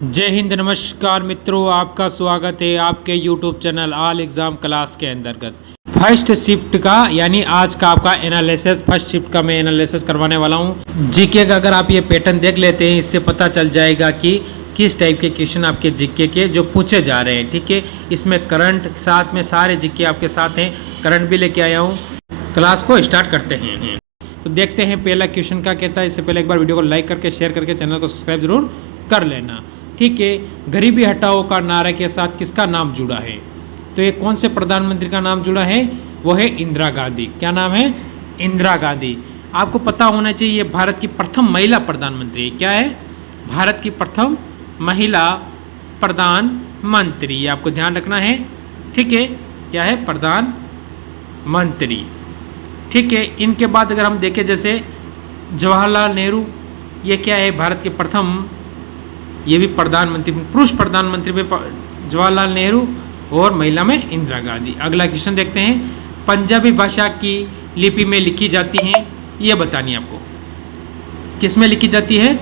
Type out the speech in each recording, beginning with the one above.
जय हिंद, नमस्कार मित्रों, आपका स्वागत है आपके YouTube channel all exam class के अंतर्गत। फर्स्ट शिफ्ट का यानी आज का आपका एनालिसिस, फर्स्ट शिफ्ट का मैं एनालिसिस करवाने वाला हूँ। जीके का अगर आप ये पैटर्न देख लेते हैं, इससे पता चल जाएगा कि किस टाइप के क्वेश्चन आपके जीके के जो पूछे जा रहे हैं। ठीक है, इसमें करंट साथ में सारे जीके आपके साथ हैं, करंट भी लेके आया हूँ। क्लास को स्टार्ट करते हैं। तो देखते हैं पहला क्वेश्चन क्या कहता है। इससे पहले एक बार वीडियो को लाइक करके शेयर करके चैनल को सब्सक्राइब जरूर कर लेना। ठीक है, गरीबी हटाओ का नारे के साथ किसका नाम जुड़ा है? तो ये कौन से प्रधानमंत्री का नाम जुड़ा है? वो है इंदिरा गांधी। क्या नाम है? इंदिरा गांधी। आपको पता होना चाहिए ये भारत की प्रथम महिला प्रधानमंत्री है। क्या है? भारत की प्रथम महिला प्रधानमंत्री, आपको ध्यान रखना है। ठीक है, क्या है? प्रधानमंत्री। ठीक है, इनके बाद अगर हम देखें जैसे जवाहरलाल नेहरू, ये क्या है? भारत के प्रथम, ये भी प्रधानमंत्री, पुरुष प्रधानमंत्री में जवाहरलाल नेहरू और महिला में इंदिरा गांधी। अगला क्वेश्चन देखते हैं। पंजाबी भाषा की लिपि में लिखी जाती हैं, ये बतानी है आपको। किस में लिखी जाती है?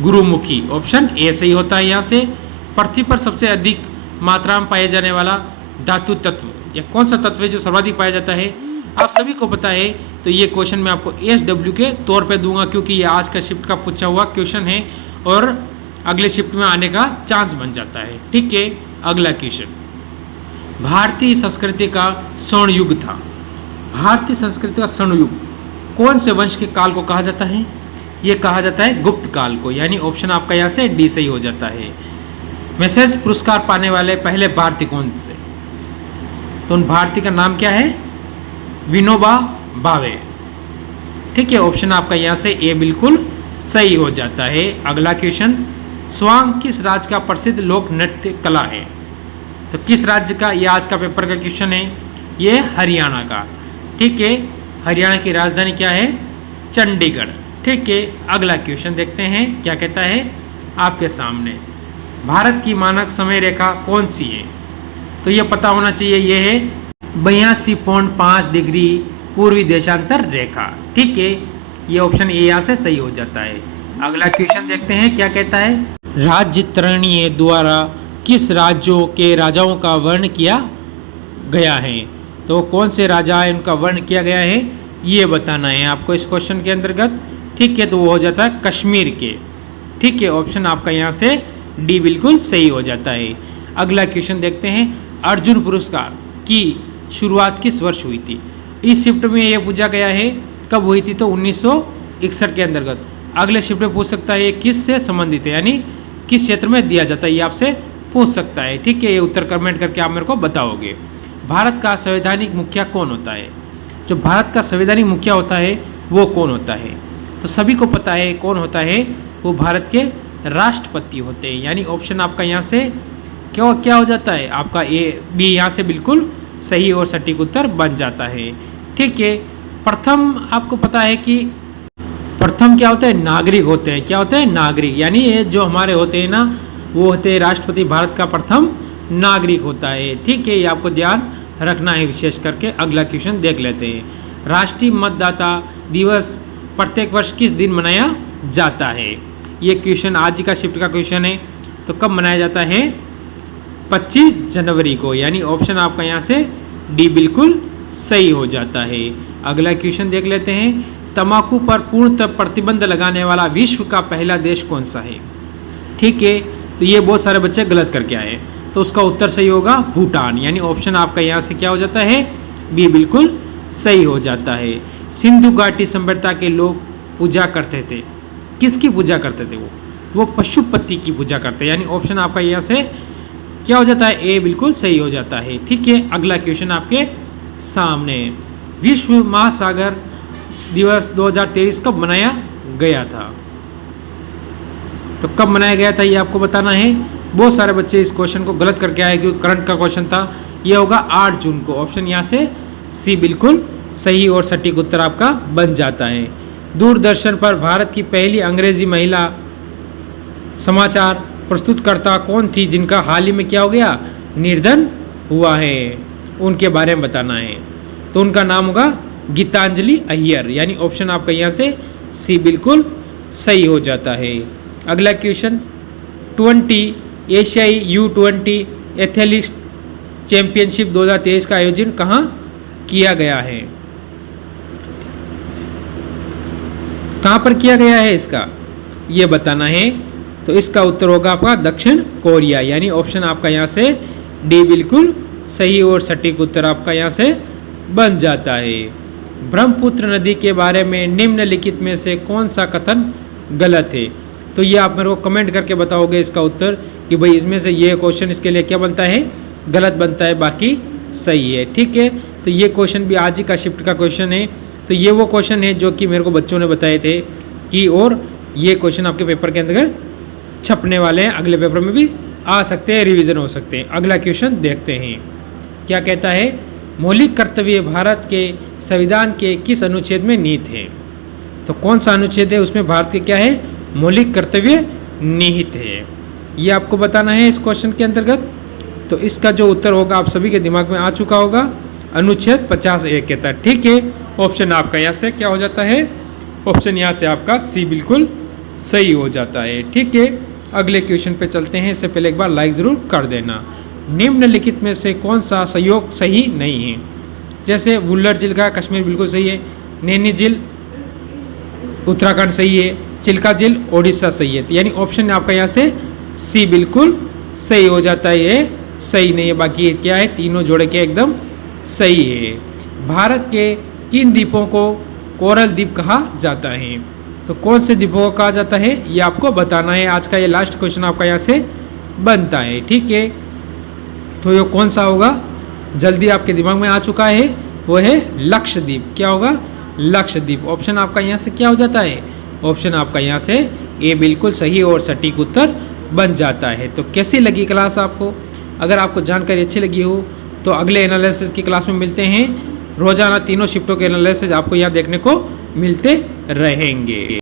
गुरुमुखी। ऑप्शन ए सही होता है। यहाँ से पृथ्वी पर सबसे अधिक मात्रा में पाया जाने वाला धातु तत्व, या कौन सा तत्व है जो सर्वाधिक पाया जाता है? आप सभी को पता है। तो ये क्वेश्चन मैं आपको SW के तौर पे दूंगा, क्योंकि ये आज का शिफ्ट का पूछा हुआ क्वेश्चन है और अगले शिफ्ट में आने का चांस बन जाता है। ठीक है, अगला क्वेश्चन। भारतीय संस्कृति का स्वर्ण युग था। भारतीय संस्कृति का स्वर्ण युग कौन से वंश के काल को कहा जाता है? ये कहा जाता है गुप्त काल को, यानी ऑप्शन आपका यहाँ से डी सही हो जाता है। मैसेज पुरस्कार पाने वाले पहले भारतीय कौन थे? तो उन भारतीय का नाम क्या है? विनोबा भावे। ठीक है, ऑप्शन आपका यहाँ से ए बिल्कुल सही हो जाता है। अगला क्वेश्चन। स्वांग किस राज्य का प्रसिद्ध लोक नृत्य कला है? तो किस राज्य का? ये आज का पेपर का क्वेश्चन है। ये हरियाणा का। ठीक है, हरियाणा की राजधानी क्या है? चंडीगढ़। ठीक है, अगला क्वेश्चन देखते हैं क्या कहता है आपके सामने। भारत की मानक समय रेखा कौन सी है? तो ये पता होना चाहिए, ये है 82.5 डिग्री पूर्वी देशांतर रेखा। ठीक है, ये ऑप्शन ए यहाँ से सही हो जाता है। अगला क्वेश्चन देखते हैं क्या कहता है। राज्य तरणीय द्वारा किस राज्यों के राजाओं का वर्ण किया गया है? तो कौन से राजा है उनका वर्ण किया गया है, ये बताना है आपको इस क्वेश्चन के अंतर्गत। ठीक है, तो वो हो जाता है कश्मीर के। ठीक है, ऑप्शन आपका यहाँ से डी बिल्कुल सही हो जाता है। अगला क्वेश्चन देखते हैं। अर्जुन पुरस्कार की शुरुआत किस वर्ष हुई थी? इस शिफ्ट में ये पूछा गया है कब हुई थी, तो 1961 के अंतर्गत। अगले शिफ्ट में पूछ सकता है किस से संबंधित है, यानी किस क्षेत्र में दिया जाता है, ये आपसे पूछ सकता है। ठीक है, ये उत्तर कमेंट करके आप मेरे को बताओगे। भारत का संवैधानिक मुखिया कौन होता है? जो भारत का संवैधानिक मुखिया होता है वो कौन होता है? तो सभी को पता है कौन होता है, वो भारत के राष्ट्रपति होते हैं। यानी ऑप्शन आपका यहाँ से क्या हो जाता है? आपका ए बी यहाँ से बिल्कुल सही और सटीक उत्तर बन जाता है। ठीक है, प्रथम आपको पता है कि प्रथम क्या होते हैं? नागरिक होते हैं। क्या होते हैं? नागरिक। यानी ये जो हमारे होते हैं ना, वो होते हैं राष्ट्रपति, भारत का प्रथम नागरिक होता है। ठीक है, ये आपको ध्यान रखना है विशेष करके। अगला क्वेश्चन देख लेते हैं। राष्ट्रीय मतदाता दिवस प्रत्येक वर्ष किस दिन मनाया जाता है? ये क्वेश्चन आज का शिफ्ट का क्वेश्चन है। तो कब मनाया जाता है? 25 जनवरी को। यानी ऑप्शन आपका यहाँ से डी बिल्कुल सही हो जाता है। अगला क्वेश्चन देख लेते हैं। तंबाकू पर पूर्णतः प्रतिबंध लगाने वाला विश्व का पहला देश कौन सा है? ठीक है, तो ये बहुत सारे बच्चे गलत करके आए, तो उसका उत्तर सही होगा भूटान। यानी ऑप्शन आपका यहाँ से क्या हो जाता है? बी बिल्कुल सही हो जाता है। सिंधु घाटी सभ्यता के लोग पूजा करते थे, किसकी पूजा करते थे? वो पशुपति की पूजा करते हैं। यानी ऑप्शन आपका यहाँ से क्या हो जाता है? ए बिल्कुल सही हो जाता है। ठीक है, अगला क्वेश्चन आपके सामने। विश्व महासागर दिवस 2023 कब मनाया गया था? तो कब मनाया गया था ये आपको बताना है। बहुत सारे बच्चे इस क्वेश्चन को गलत करके आए, क्योंकि करंट का क्वेश्चन था। ये होगा 8 जून को। ऑप्शन यहाँ से सी बिल्कुल सही और सटीक उत्तर आपका बन जाता है। दूरदर्शन पर भारत की पहली अंग्रेजी महिला समाचार प्रस्तुतकर्ता कौन थी, जिनका हाल ही में क्या हो गया? निधन हुआ है। उनके बारे में बताना है। तो उनका नाम होगा गीतांजलि अय्यर। यानी ऑप्शन आपका यहाँ से सी बिल्कुल सही हो जाता है। अगला क्वेश्चन। 20 एशियाई U20 एथलेटिक्स चैंपियनशिप 2023 का आयोजन कहाँ किया गया है? कहाँ पर किया गया है इसका ये बताना है। तो इसका उत्तर होगा आपका दक्षिण कोरिया, यानी ऑप्शन आपका यहाँ से डी बिल्कुल सही और सटीक उत्तर आपका यहाँ से बन जाता है। ब्रह्मपुत्र नदी के बारे में निम्नलिखित में से कौन सा कथन गलत है? तो ये आप मेरे को कमेंट करके बताओगे इसका उत्तर कि भाई इसमें से ये क्वेश्चन इसके लिए क्या बनता है, गलत बनता है, बाकी सही है। ठीक है, तो ये क्वेश्चन भी आज ही का शिफ्ट का क्वेश्चन है। तो ये वो क्वेश्चन है जो कि मेरे को बच्चों ने बताए थे कि और ये क्वेश्चन आपके पेपर के अंदर छपने वाले हैं, अगले पेपर में भी आ सकते हैं, रिवीजन हो सकते हैं। अगला क्वेश्चन देखते हैं क्या कहता है। मौलिक कर्तव्य भारत के संविधान के किस अनुच्छेद में निहित है? तो कौन सा अनुच्छेद है उसमें भारत के क्या है, मौलिक कर्तव्य निहित है, ये आपको बताना है इस क्वेश्चन के अंतर्गत। तो इसका जो उत्तर होगा आप सभी के दिमाग में आ चुका होगा, अनुच्छेद 50(1) के तहत। ठीक है, ऑप्शन आपका यहाँ से क्या हो जाता है, ऑप्शन यहाँ से आपका सी बिल्कुल सही हो जाता है। ठीक है, अगले क्वेश्चन पे चलते हैं। इससे पहले एक बार लाइक ज़रूर कर देना। निम्नलिखित में से कौन सा संयोग सही नहीं है? जैसे वुल्लर झील का कश्मीर बिल्कुल सही है, नैनी झील उत्तराखंड सही है, चिल्का झील ओडिशा सही है, यानी ऑप्शन आपका यहाँ से सी बिल्कुल सही हो जाता है। ये सही नहीं है, बाकी क्या है, तीनों जोड़े के एकदम सही है। भारत के किन द्वीपों को कोरल द्वीप कहा जाता है? तो कौन से द्वीपों को कहा जाता है ये आपको बताना है। आज का ये लास्ट क्वेश्चन आपका यहाँ से बनता है। ठीक है, तो ये कौन सा होगा, जल्दी आपके दिमाग में आ चुका है, वो है लक्षद्वीप। क्या होगा, लक्षद्वीप। ऑप्शन आपका यहाँ से क्या हो जाता है, ऑप्शन आपका यहाँ से ए बिल्कुल सही और सटीक उत्तर बन जाता है। तो कैसी लगी क्लास आपको? अगर आपको जानकारी अच्छी लगी हो तो अगले एनालिसिस की क्लास में मिलते हैं। रोजाना तीनों शिफ्टों के एनालिसिस आपको यहाँ देखने को मिलते रहेंगे।